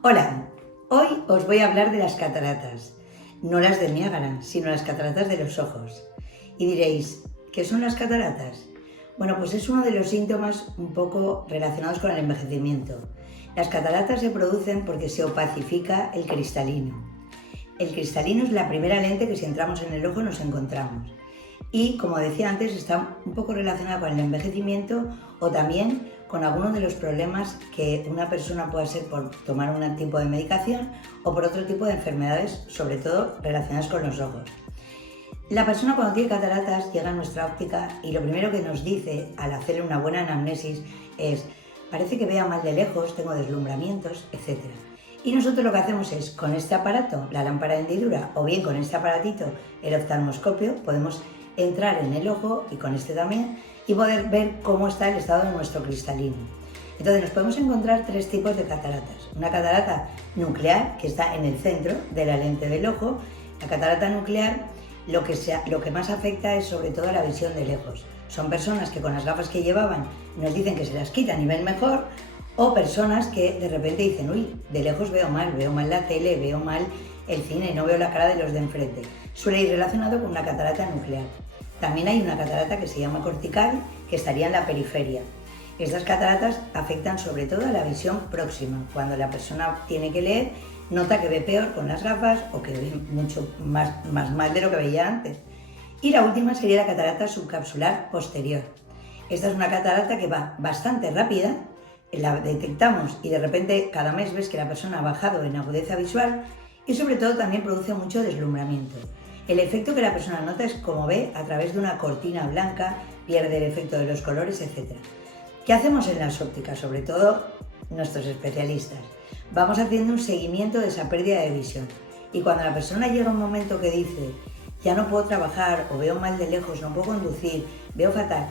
Hola, hoy os voy a hablar de las cataratas, no las del Niágara, sino las cataratas de los ojos. Y diréis, ¿qué son las cataratas? Bueno, pues es uno de los síntomas un poco relacionados con el envejecimiento. Las cataratas se producen porque se opacifica el cristalino. El cristalino es la primera lente que si entramos en el ojo nos encontramos. Y, como decía antes, está un poco relacionada con el envejecimiento o también con algunos de los problemas que una persona puede ser por tomar un tipo de medicación o por otro tipo de enfermedades, sobre todo relacionadas con los ojos. La persona cuando tiene cataratas llega a nuestra óptica y lo primero que nos dice al hacerle una buena anamnesis es: parece que vea mal de lejos, tengo deslumbramientos, etc. Y nosotros lo que hacemos es, con este aparato, la lámpara de hendidura, o bien con este aparatito, el oftalmoscopio, podemos entrar en el ojo, y con este también, y poder ver cómo está el estado de nuestro cristalino. Entonces nos podemos encontrar tres tipos de cataratas. Una catarata nuclear, que está en el centro de la lente del ojo. La catarata nuclear lo que más afecta es sobre todo la visión de lejos. Son personas que con las gafas que llevaban nos dicen que se las quitan y ven mejor, o personas que de repente dicen: uy, de lejos veo mal la tele, veo mal el cine, no veo la cara de los de enfrente. Suele ir relacionado con una catarata nuclear. También hay una catarata que se llama cortical, que estaría en la periferia. Estas cataratas afectan sobre todo a la visión próxima. Cuando la persona tiene que leer, nota que ve peor con las gafas o que ve mucho más mal de lo que veía antes. Y la última sería la catarata subcapsular posterior. Esta es una catarata que va bastante rápida, la detectamos y de repente cada mes ves que la persona ha bajado en agudeza visual y sobre todo también produce mucho deslumbramiento. El efecto que la persona nota es como ve a través de una cortina blanca, pierde el efecto de los colores, etc. ¿Qué hacemos en las ópticas? Sobre todo nuestros especialistas. Vamos haciendo un seguimiento de esa pérdida de visión. Y cuando la persona llega a un momento que dice: ya no puedo trabajar, o veo mal de lejos, no puedo conducir, veo fatal,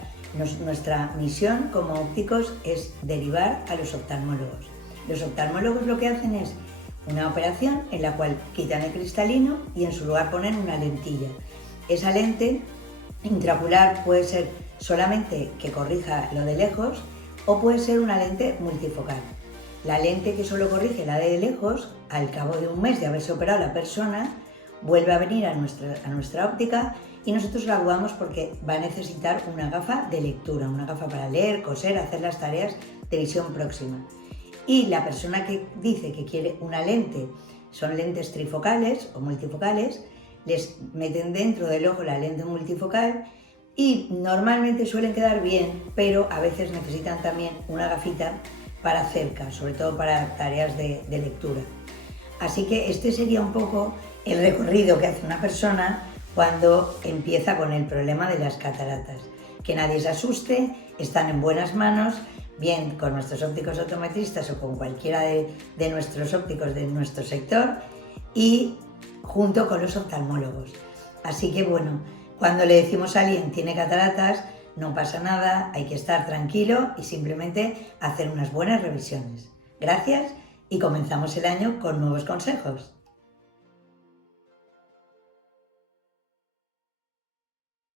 nuestra misión como ópticos es derivar a los oftalmólogos. Los oftalmólogos lo que hacen es una operación en la cual quitan el cristalino y en su lugar ponen una lentilla. Esa lente intraocular puede ser solamente que corrija lo de lejos o puede ser una lente multifocal. La lente que solo corrige la de lejos, al cabo de un mes de haberse operado la persona, vuelve a venir a nuestra óptica y nosotros la graduamos porque va a necesitar una gafa de lectura, una gafa para leer, coser, hacer las tareas de visión próxima. Y la persona que dice que quiere una lente, son lentes trifocales o multifocales, les meten dentro del ojo la lente multifocal y normalmente suelen quedar bien, pero a veces necesitan también una gafita para cerca, sobre todo para tareas de lectura. Así que este sería un poco el recorrido que hace una persona cuando empieza con el problema de las cataratas. Que nadie se asuste, están en buenas manos, bien con nuestros ópticos optometristas o con cualquiera de nuestros ópticos de nuestro sector, y junto con los oftalmólogos. Así que bueno, cuando le decimos a alguien tiene cataratas, no pasa nada, hay que estar tranquilo y simplemente hacer unas buenas revisiones. Gracias, y comenzamos el año con nuevos consejos.